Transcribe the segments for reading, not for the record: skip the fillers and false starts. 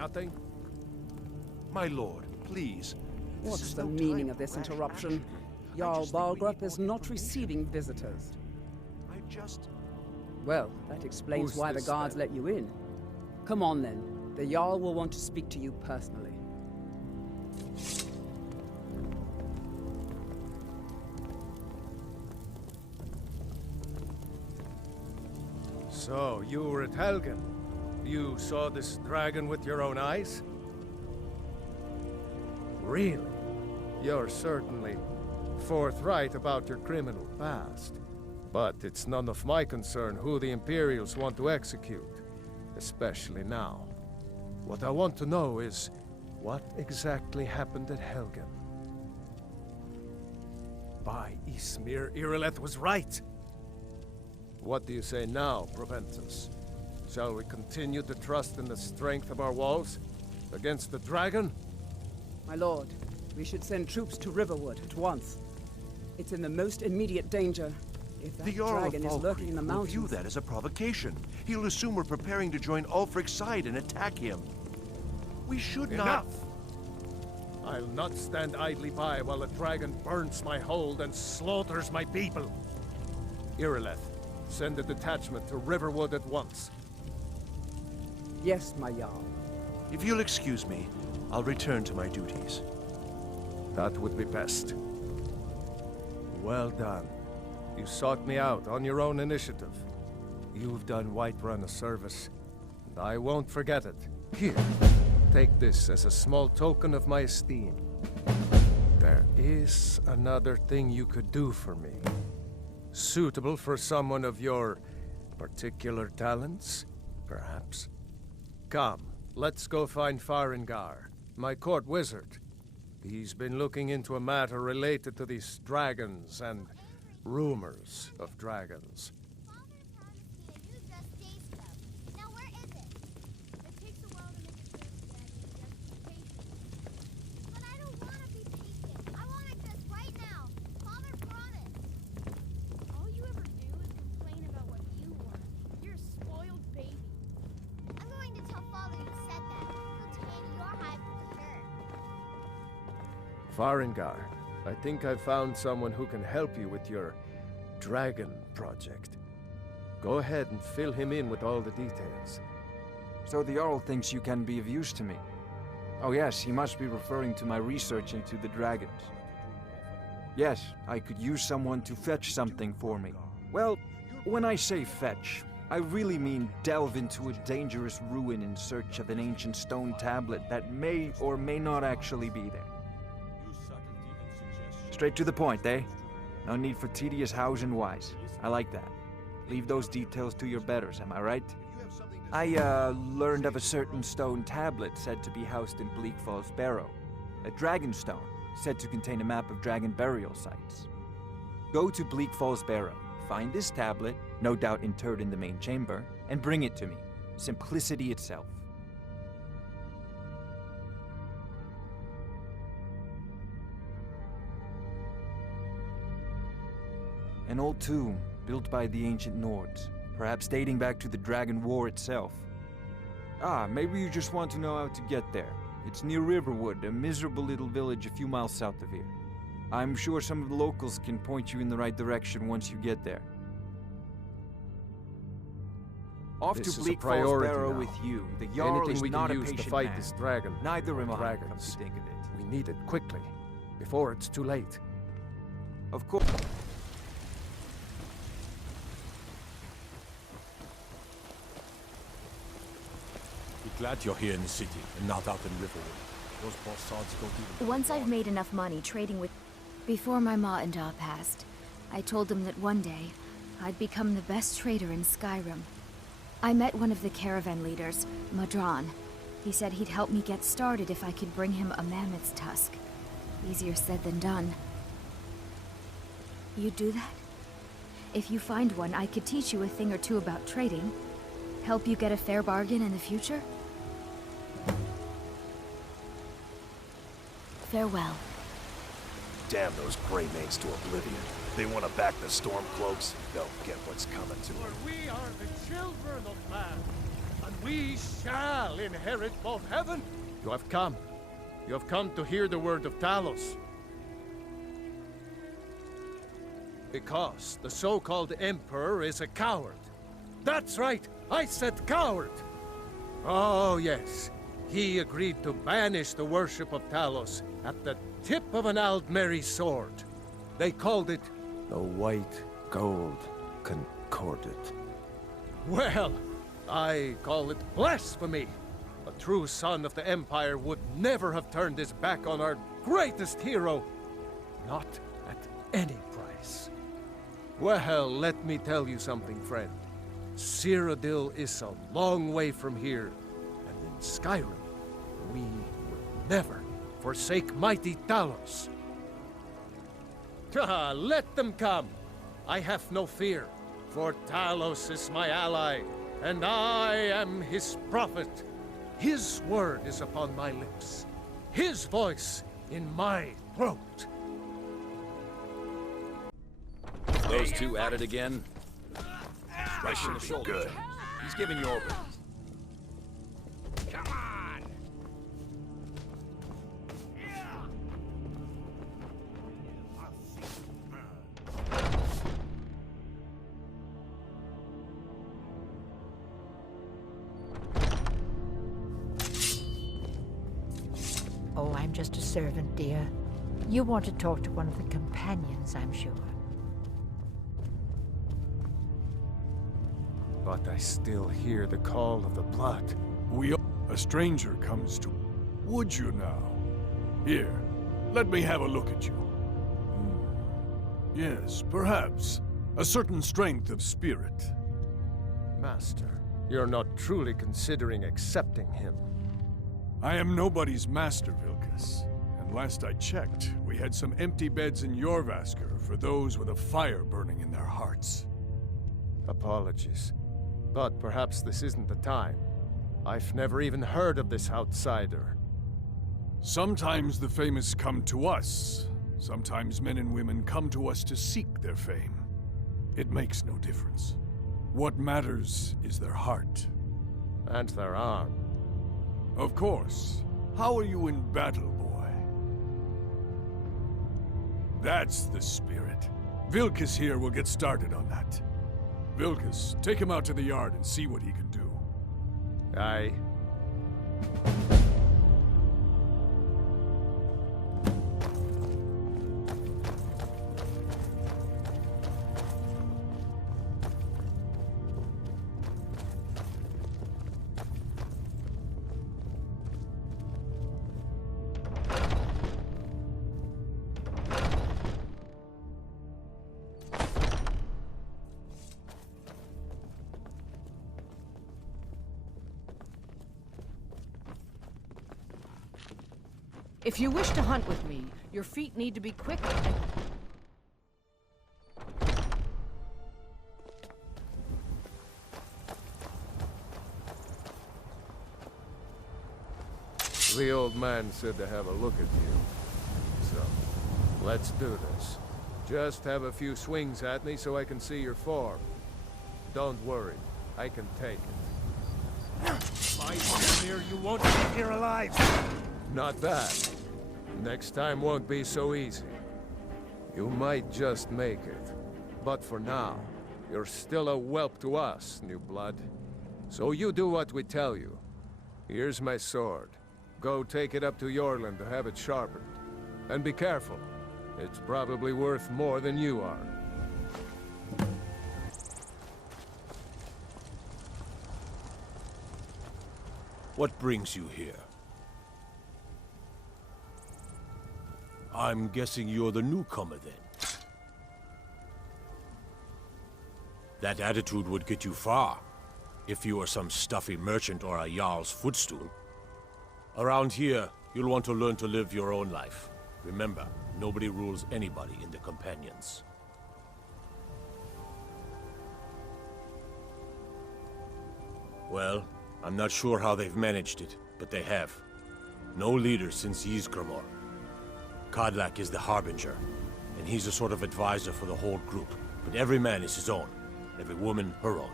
Nothing? My lord, please. What's the meaning of this interruption? Jarl Balgrup is not receiving visitors. Well, that explains why the guards let you in. Come on then. The Jarl will want to speak to you personally. So, you were at Helgen. You saw this dragon with your own eyes? Really? You're certainly forthright about your criminal past. But it's none of my concern who the Imperials want to execute, especially now. What I want to know is, what exactly happened at Helgen? By Ysmir, Irileth was right! What do you say now, Proventus? Shall we continue to trust in the strength of our walls? Against the dragon? My lord, we should send troops to Riverwood at once. It's in the most immediate danger. If that dragon is lurking in the mountains... will view that as a provocation. He'll assume we're preparing to join Ulfric's side and attack him. We should not... Enough! I'll not stand idly by while a dragon burns my hold and slaughters my people. Irileth, send a detachment to Riverwood at once. Yes, my Jarl. If you'll excuse me, I'll return to my duties. That would be best. Well done. You sought me out on your own initiative. You've done Whiterun a service, and I won't forget it. Here, take this as a small token of my esteem. There is another thing you could do for me. Suitable for someone of your particular talents, perhaps? Come, let's go find Farengar, my court wizard. He's been looking into a matter related to these dragons and rumors of dragons. Farengar, I think I've found someone who can help you with your dragon project. Go ahead and fill him in with all the details. So the Jarl thinks you can be of use to me. Oh yes, he must be referring to my research into the dragons. Yes, I could use someone to fetch something for me. Well, when I say fetch, I really mean delve into a dangerous ruin in search of an ancient stone tablet that may or may not actually be there. Straight to the point, eh? No need for tedious hows and whys. I like that. Leave those details to your betters, am I right? I, learned of a certain stone tablet said to be housed in Bleak Falls Barrow. A dragon stone, said to contain a map of dragon burial sites. Go to Bleak Falls Barrow, find this tablet, no doubt interred in the main chamber, and bring it to me. Simplicity itself. An old tomb, built by the ancient Nords, perhaps dating back to the Dragon War itself. Ah, maybe you just want to know how to get there. It's near Riverwood, a miserable little village a few miles south of here. I'm sure some of the locals can point you in the right direction once you get there. Off to Bleak Falls Barrow with you. The Jarl is not a patient man. Anything we can use to fight this dragon. Neither am I, come to think of it. We need it quickly, before it's too late. Of course. Glad you're here in the city and not out in Riverwood. Those bastards don't even... Once I've made enough money trading with... Before my ma-and-da passed, I told them that one day, I'd become the best trader in Skyrim. I met one of the caravan leaders, Madron. He said he'd help me get started if I could bring him a mammoth's tusk. Easier said than done. You'd do that? If you find one, I could teach you a thing or two about trading. Help you get a fair bargain in the future? Farewell. Damn those Grey Maids to oblivion. They want to back the Stormcloaks, they'll get what's coming to them. For we are the children of man, and we shall inherit both heaven. You have come. You have come to hear the word of Talos. Because the so-called Emperor is a coward. That's right, I said coward! Oh yes, he agreed to banish the worship of Talos at the tip of an Aldmeri sword. They called it the White Gold Concordat. Well, I call it blasphemy. A true son of the Empire would never have turned his back on our greatest hero. Not at any price. Well, let me tell you something, friend. Cyrodiil is a long way from here, and in Skyrim, we will never forsake mighty Talos. Let them come. I have no fear, for Talos is my ally, and I am his prophet. His word is upon my lips, his voice in my throat. Those two at it again? That should be good. He's giving you orders. Come on! Oh, I'm just a servant, dear. You want to talk to one of the companions, I'm sure. But I still hear the call of the blood. A stranger comes to... Would you now? Here, let me have a look at you. Yes, perhaps. A certain strength of spirit. Master, you're not truly considering accepting him. I am nobody's master, Vilkas. And last I checked, we had some empty beds in Jorvaskr for those with a fire burning in their hearts. Apologies. But perhaps this isn't the time. I've never even heard of this outsider. Sometimes the famous come to us. Sometimes men and women come to us to seek their fame. It makes no difference. What matters is their heart. And their arm. Of course. How are you in battle, boy? That's the spirit. Vilkas here will get started on that. Vilkas, take him out to the yard and see what he can do. Aye. If you wish to hunt with me, your feet need to be quick and... The old man said to have a look at you. So, let's do this. Just have a few swings at me so I can see your form. Don't worry, I can take it. If I get here, you won't get here alive! Not bad. Next time won't be so easy. You might just make it. But for now, you're still a whelp to us, new blood. So you do what we tell you. Here's my sword. Go take it up to Yorland to have it sharpened. And be careful. It's probably worth more than you are. What brings you here? I'm guessing you're the newcomer, then. That attitude would get you far, if you were some stuffy merchant or a Jarl's footstool. Around here, you'll want to learn to live your own life. Remember, nobody rules anybody in the Companions. Well, I'm not sure how they've managed it, but they have. No leader since Ysgramor. Kodlak is the Harbinger, and he's a sort of advisor for the whole group. But every man is his own, every woman her own.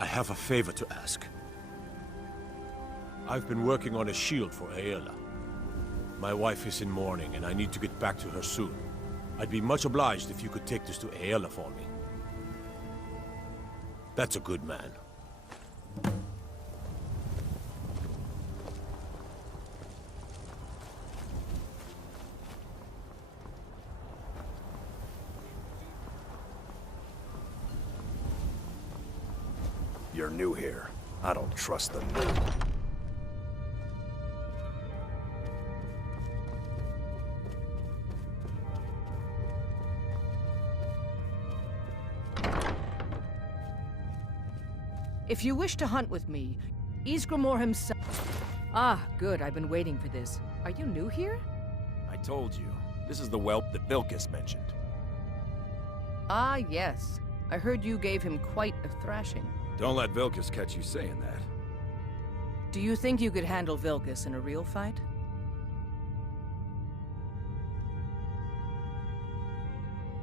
I have a favor to ask. I've been working on a shield for Aela. My wife is in mourning, and I need to get back to her soon. I'd be much obliged if you could take this to Aela for me. That's a good man. You're new here. I don't trust the new. If you wish to hunt with me, Ysgramor himself... Ah, good. I've been waiting for this. Are you new here? I told you. This is the whelp that Vilkas mentioned. Ah, yes. I heard you gave him quite a thrashing. Don't let Vilkas catch you saying that. Do you think you could handle Vilkas in a real fight?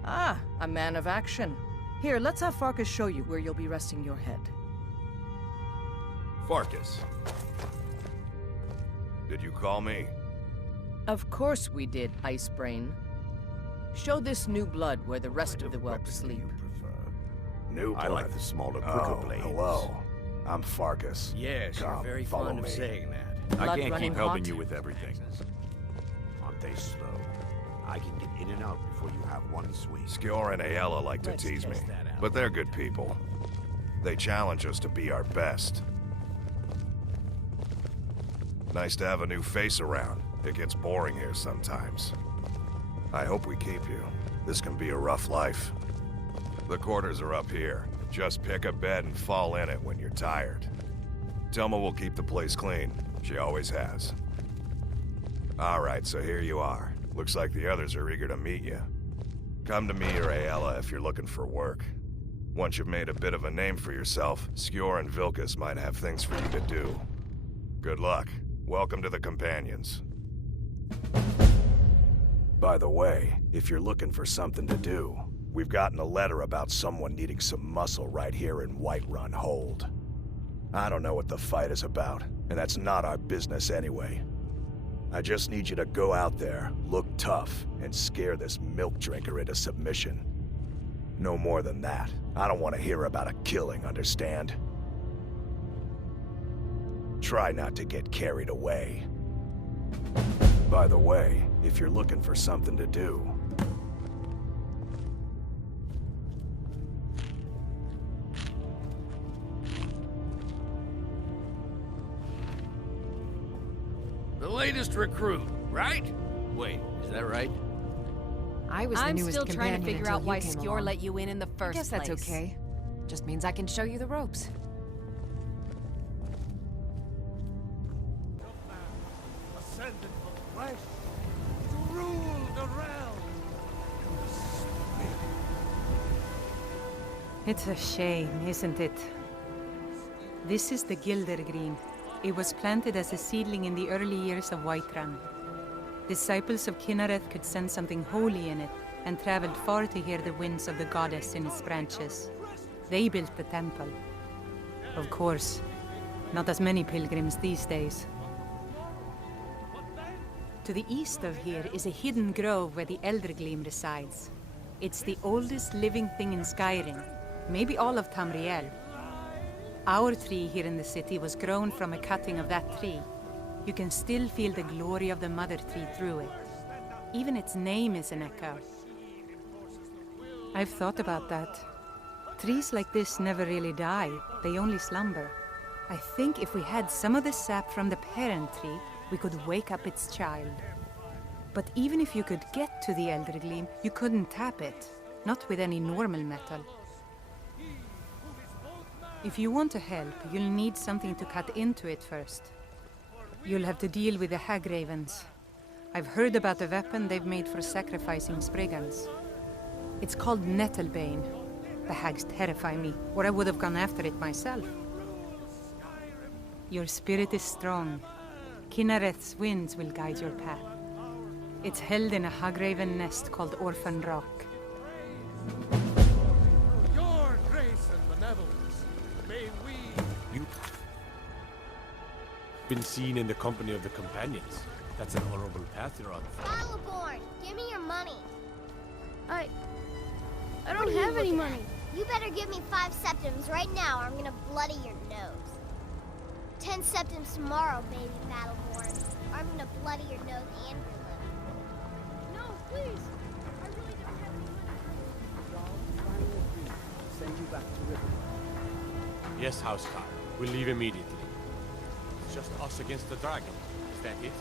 Ah, a man of action. Here, let's have Farkas show you where you'll be resting your head. Farkas. Did you call me? Of course we did, Icebrain. Show this new blood where the rest of the whelps sleep. New blood. I like the smaller, quicker blades. Hello. I'm Farkas. Yes, Come, you're very follow fond of me. saying that. Blood I can't running keep helping hot? you with everything. Aren't they slow? I can get in and out before you have one swing. Skjor and Aela like to Let's tease me, test that out. but they're good people. They challenge us to be our best. Nice to have a new face around. It gets boring here sometimes. I hope we keep you. This can be a rough life. The quarters are up here. Just pick a bed and fall in it when you're tired. Telma will keep the place clean. She always has. Alright, so here you are. Looks like the others are eager to meet you. Come to me or Aela if you're looking for work. Once you've made a bit of a name for yourself, Skjor and Vilkas might have things for you to do. Good luck. Welcome to the Companions. By the way, if you're looking for something to do, we've gotten a letter about someone needing some muscle right here in Whiterun Hold. I don't know what the fight is about, and that's not our business anyway. I just need you to go out there, look tough, and scare this milk drinker into submission. No more than that. I don't want to hear about a killing, understand? Try not to get carried away. By the way, if you're looking for something to do, The latest recruit, right? Wait, is that right? I was the I'm newest still trying to companion figure until out why you came Skjor along. let you in the I first guess place. that's okay. Just means I can show you the ropes. Ascended from flesh to rule the realm. It's a shame, isn't it? This is the Gildergreen. It was planted as a seedling in the early years of Whiterun. Disciples of Kynareth could sense something holy in it, and traveled far to hear the winds of the goddess in its branches. They built the temple. Of course, not as many pilgrims these days. To the east of here is a hidden grove where the Eldergleam resides. It's the oldest living thing in Skyrim, maybe all of Tamriel. Our tree here in the city was grown from a cutting of that tree. You can still feel the glory of the mother tree through it. Even its name is an echo. I've thought about that. Trees like this never really die, they only slumber. I think if we had some of the sap from the parent tree, we could wake up its child. But even if you could get to the Eldergleam, you couldn't tap it. Not with any normal metal. If you want to help, you'll need something to cut into it first. You'll have to deal with the Hagravens. I've heard about the weapon they've made for sacrificing Spriggans. It's called Nettlebane. The hags terrify me, or I would have gone after it myself. Your spirit is strong. Kynareth's winds will guide your path. It's held in a Hagraven nest called Orphan Rock. Your grace and benevolence, may You've been seen in the company of the companions. That's an honorable path you're on. Battleborn, give me your money. I don't have any money. You better give me 5 septims right now, or I'm gonna bloody your nose. 10 septims tomorrow, baby Battleborn, or I'm gonna bloody your nose and your lip. No, please. I really don't have any money. Jarl's final agreement to send you back to Riverwood. Yes, Housecar. We'll leave immediately. It's just us against the dragon. Is that it?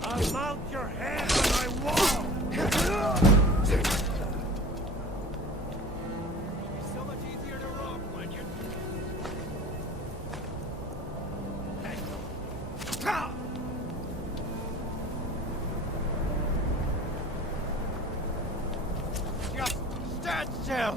I'll mount your head on my wall! It's so much easier to rob when you... Just stand still!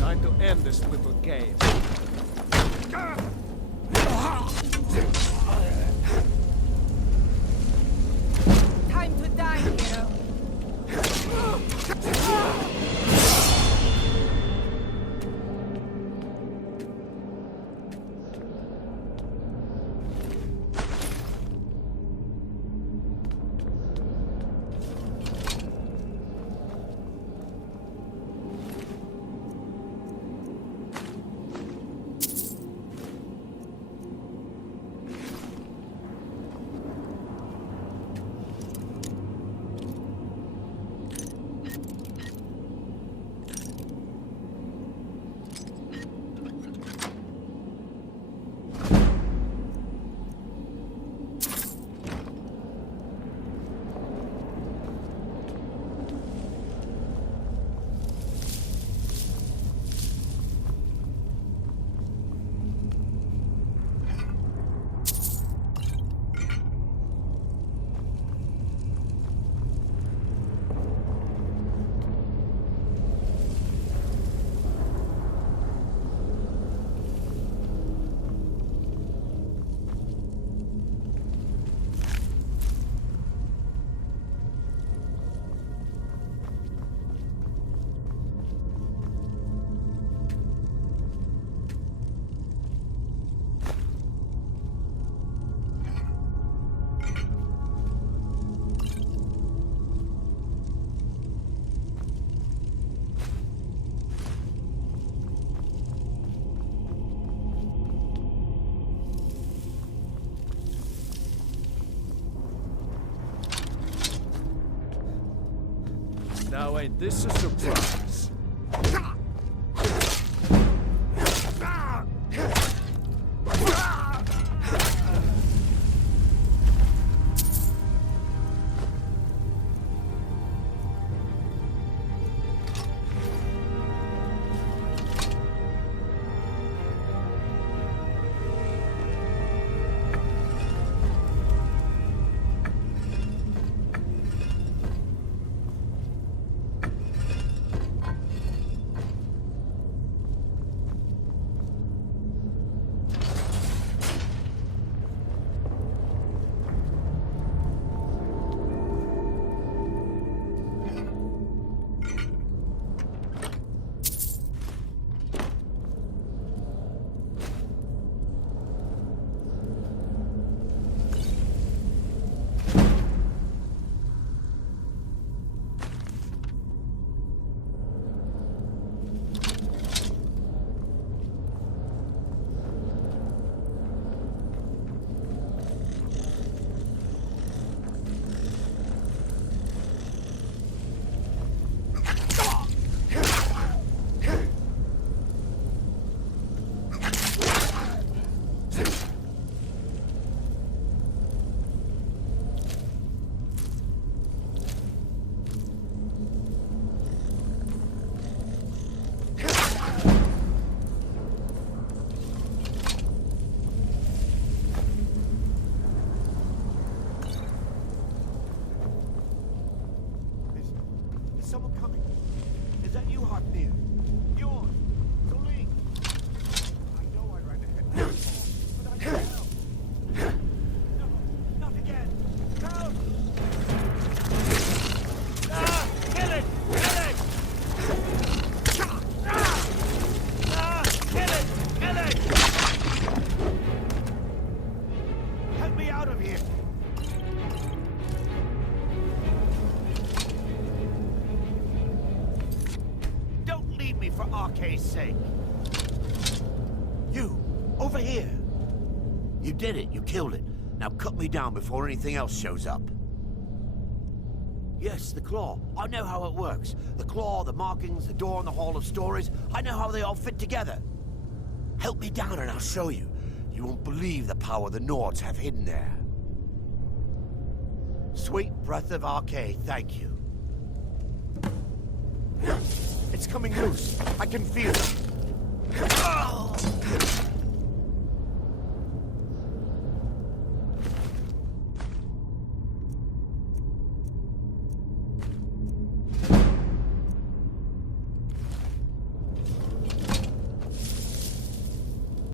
Time to end this little game. Time to die, hero. Now ain't this a surprise? someone coming. Is that you, Hartnir? Bjorn? Colleen? I know I ran ahead of you, but I can't help. No, not again. Help! Ah! Kill it! Kill it! Ah! Kill it! Kill it! Help me out of here! Don't leave me for Arcade's sake. You, over here. You did it. You killed it. Now cut me down before anything else shows up. Yes, the claw. I know how it works. The claw, the markings, the door in the Hall of Stories. I know how they all fit together. Help me down and I'll show you. You won't believe the power the Nords have hidden there. Sweet breath of Arcade, thank you. It's coming loose. I can feel it.